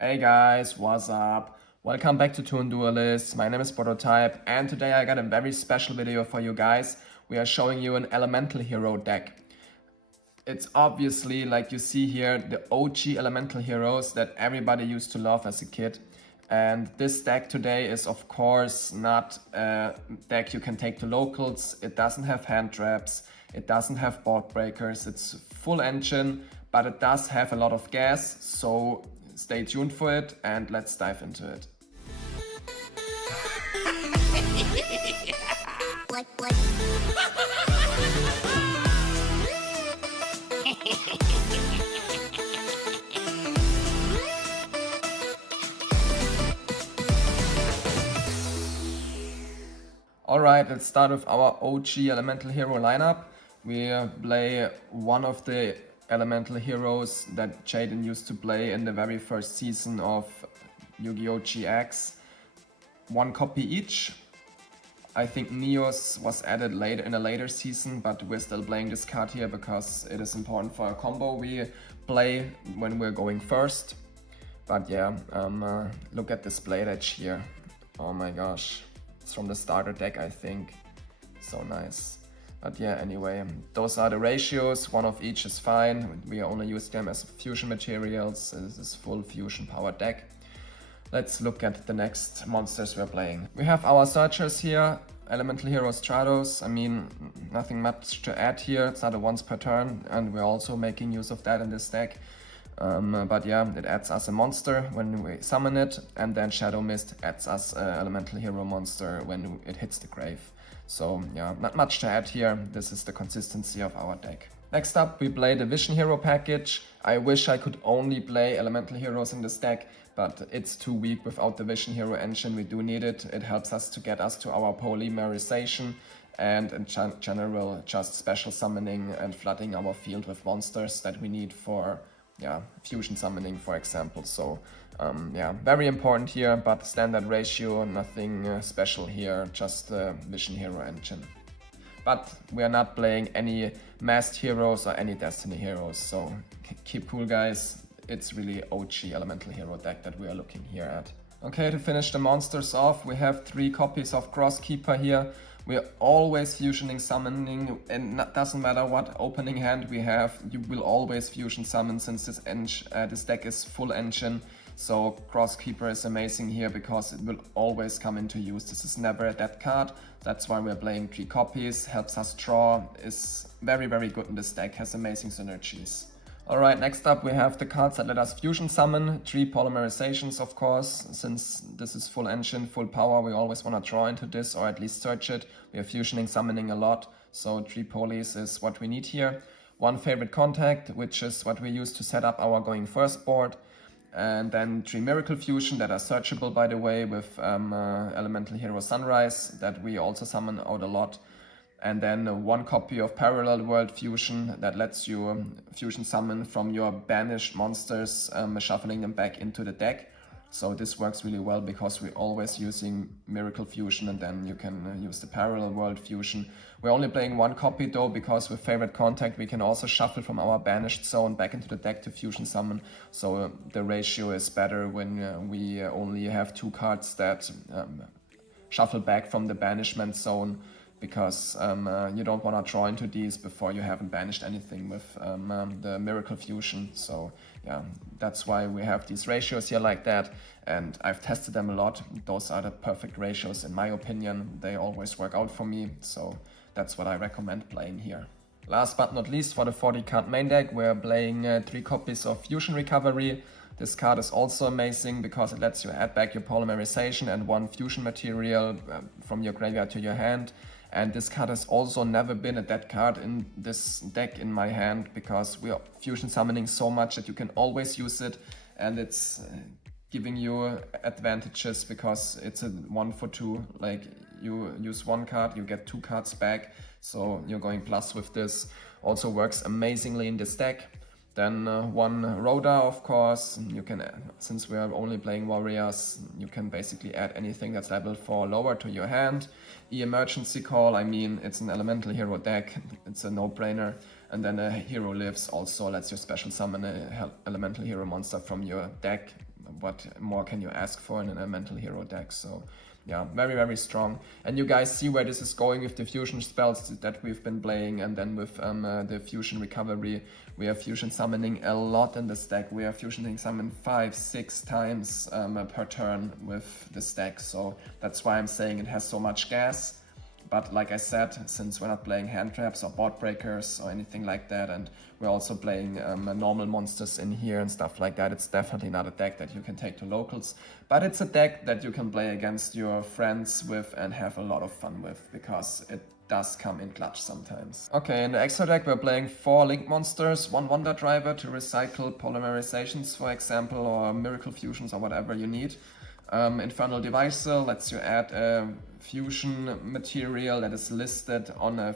Hey guys, what's up? Welcome back to Toon Duelists. My name is Prototype, and today I got a very special video for you guys. We are showing you an elemental hero deck. It's obviously, like you see here, the OG elemental heroes that everybody used to love as a kid. And this deck today is of course not a deck you can take to locals. It doesn't have hand traps, it doesn't have board breakers, it's full engine, but it does have a lot of gas, so stay tuned for it and let's dive into it. Alright, let's start with our OG elemental hero lineup. We play one of the elemental heroes that Jaden used to play in the very first season of Yu-Gi-Oh! GX. One copy each. I think Neos was added later in a later season, but we're still playing this card here because it is important for a combo we play when we're going first. But yeah, look at this blade edge here. Oh my gosh. It's from the starter deck, I think. So nice. But yeah, anyway, those are the ratios. One of each is fine. We only use them as fusion materials. This is full fusion power deck. Let's look at the next monsters we're playing. We have our searchers here, Elemental Hero Stratos. I mean, nothing much to add here. It's not a once per turn, and we're also making use of that in this deck. But yeah, it adds us a monster when we summon it, and then Shadow Mist adds us an Elemental Hero monster when it hits the grave. So yeah, not much to add here. This is the consistency of our deck. Next up, we play the Vision Hero package. I wish I could only play Elemental Heroes in this deck, but it's too weak without the Vision Hero engine. We do need it. It helps us to get us to our polymerization and in general just special summoning and flooding our field with monsters that we need for fusion summoning, for example. So yeah, very important here, but standard ratio, nothing special here, just the Vision Hero engine. But we are not playing any masked heroes or any destiny heroes, so keep cool guys. It's really OG elemental hero deck that we are looking here at. Okay, to finish the monsters off, we have 3 copies of Crosskeeper here. We're always fusioning summoning, and it doesn't matter what opening hand we have, you will always fusion summon since this deck is full engine. So Crosskeeper is amazing here because it will always come into use. This is never a dead card. That's why we're playing 3 copies, helps us draw, is very good in this deck, has amazing synergies. Alright, next up we have the cards that let us fusion summon, 3 polymerizations of course. Since this is full engine, full power, we always want to draw into this or at least search it. We are fusioning summoning a lot, so 3 polys is what we need here. 1 favorite contact, which is what we use to set up our going first board. And then 3 Miracle Fusion that are searchable by the way with Elemental Hero Sunrise that we also summon out a lot. And then 1 copy of Parallel World Fusion that lets you fusion summon from your banished monsters, shuffling them back into the deck. So this works really well because we're always using Miracle Fusion and then you can use the Parallel World Fusion. We're only playing 1 copy though because with Favorite Contact we can also shuffle from our banished zone back into the deck to fusion summon. So the ratio is better when we only have 2 cards that shuffle back from the banishment zone, because you don't want to draw into these before you haven't banished anything with the Miracle Fusion. So yeah, that's why we have these ratios here like that, and I've tested them a lot. Those are the perfect ratios in my opinion. They always work out for me, so that's what I recommend playing here. Last but not least, for the 40 card main deck, we're playing 3 copies of Fusion Recovery. This card is also amazing because it lets you add back your polymerization and 1 fusion material from your graveyard to your hand. And this card has also never been a dead card in this deck in my hand because we are fusion summoning so much that you can always use it, and it's giving you advantages because it's a 1 for 2. Like you use 1 card, you get 2 cards back, so you're going plus with this. Also works amazingly in this deck. Then 1 Rhoda, of course. You can, since we are only playing warriors, you can basically add anything that's level 4 lower to your hand. Emergency Call, I mean, it's an elemental hero deck, it's a no-brainer. And then a Hero Lives also lets you special summon a elemental hero monster from your deck what more can you ask for in an elemental hero deck? So yeah, very, very strong. And you guys see where this is going with the fusion spells that we've been playing, and then with the fusion recovery. We are fusion summoning a lot in this deck. We are fusioning summon 5-6 times per turn with this deck. So that's why I'm saying it has so much gas. But like I said, since we're not playing hand traps or board breakers or anything like that, and we're also playing normal monsters in here and stuff like that, it's definitely not a deck that you can take to locals. But it's a deck that you can play against your friends with and have a lot of fun with, because it does come in clutch sometimes. Okay, in the extra deck we're playing 4 Link monsters, 1 Wonder Driver to recycle polymerizations, for example, or miracle fusions or whatever you need. Infernal Devicer lets you add a fusion material that is listed on a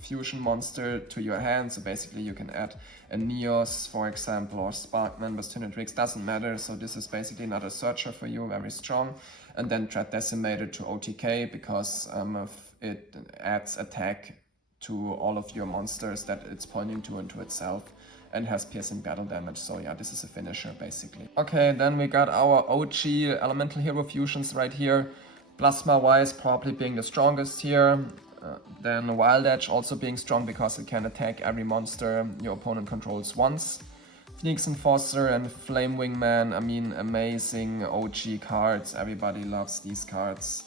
fusion monster to your hand. So basically you can add a Neos, for example, or Sparkman, Bastionatrix, doesn't matter. So this is basically not a searcher for you, very strong. And then Dread Decimator to OTK, because it adds attack to all of your monsters that it's pointing to into itself, and has piercing battle damage. So yeah, this is a finisher basically. Okay, then we got our OG elemental hero fusions right here. Plasma wise probably being the strongest here. Then Wild Edge also being strong because it can attack every monster your opponent controls once. Phoenix Enforcer and Flame Wingman, I mean, amazing OG cards. Everybody loves these cards.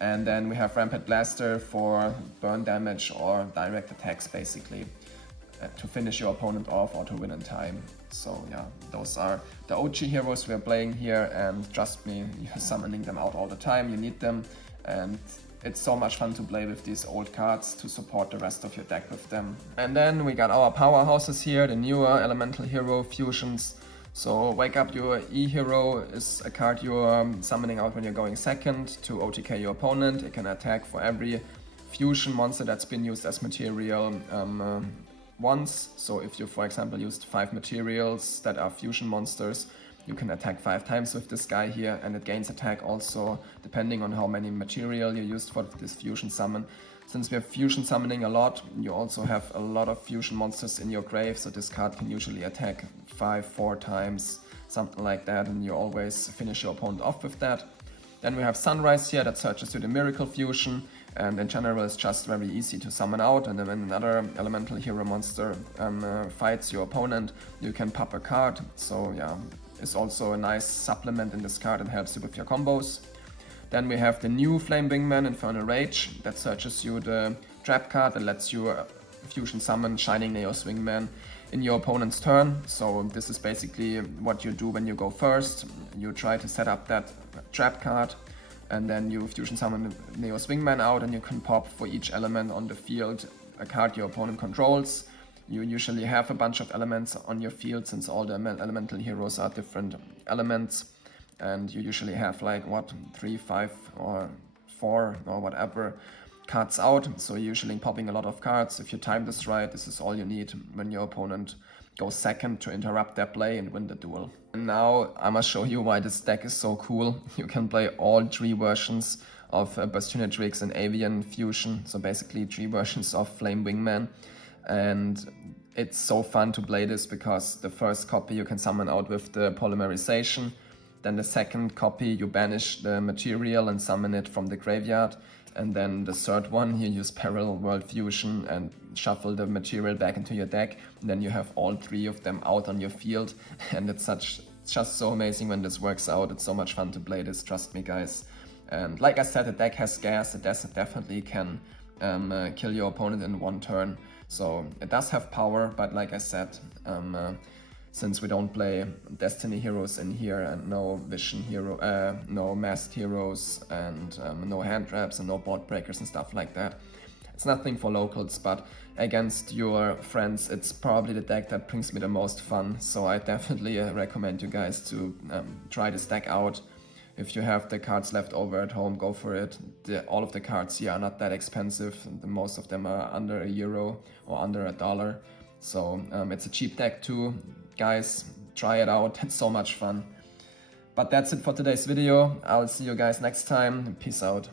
And then we have Rampant Blaster for burn damage or direct attacks basically, to finish your opponent off or to win in time. So yeah, those are the OG heroes we are playing here, and trust me, you're summoning them out all the time, you need them, and it's so much fun to play with these old cards to support the rest of your deck with them. And then we got our powerhouses here, the newer elemental hero fusions. So Wake Up Your E-Hero is a card you're summoning out when you're going second to OTK your opponent. It can attack for every fusion monster that's been used as material once. So if you, for example, used 5 materials that are fusion monsters, you can attack 5 times with this guy here, and it gains attack also depending on how many material you used for this fusion summon. Since we are fusion summoning a lot, you also have a lot of fusion monsters in your grave, so this card can usually attack 4 times, something like that, and you always finish your opponent off with that. Then we have Sunrise here that searches to the Miracle Fusion, and in general it's just very easy to summon out, and then when another elemental hero monster fights your opponent, you can pop a card. So yeah, it's also a nice supplement in this card and helps you with your combos. Then we have the new Flame Wingman, Infernal Rage, that searches you the trap card and lets you fusion summon Shining Neos Wingman in your opponent's turn. So this is basically what you do when you go first. You try to set up that trap card, and then you fusion summon Neos Wingman out, and you can pop for each element on the field a card your opponent controls. You usually have a bunch of elements on your field, since all the elemental heroes are different elements, and you usually have like 3, 5 or 4 or whatever cards out, so you're usually popping a lot of cards. If you time this right, this is all you need when your opponent goes second to interrupt their play and win the duel. And now I must show you why this deck is so cool. You can play all 3 versions of Bastionatrix and Avian Fusion, so basically 3 versions of Flame Wingman. And it's so fun to play this because the first copy you can summon out with the polymerization, then the second copy you banish the material and summon it from the graveyard, and then the third one you use Parallel World Fusion and shuffle the material back into your deck, and then you have all 3 of them out on your field. And it's just so amazing when this works out. It's so much fun to play this, trust me guys. And like I said, the deck has gas, it definitely can kill your opponent in 1 turn. So it does have power, but like I said, since we don't play Destiny heroes in here, and no Vision hero, no Masked heroes, and no hand traps and no board breakers and stuff like that, it's nothing for locals. But against your friends, it's probably the deck that brings me the most fun. So I definitely recommend you guys to try this deck out. If you have the cards left over at home, go for it. All of the cards here are not that expensive. Most of them are under €1 or under $1. So it's a cheap deck too. Guys, try it out, it's so much fun. But that's it for today's video. I'll see you guys next time. Peace out.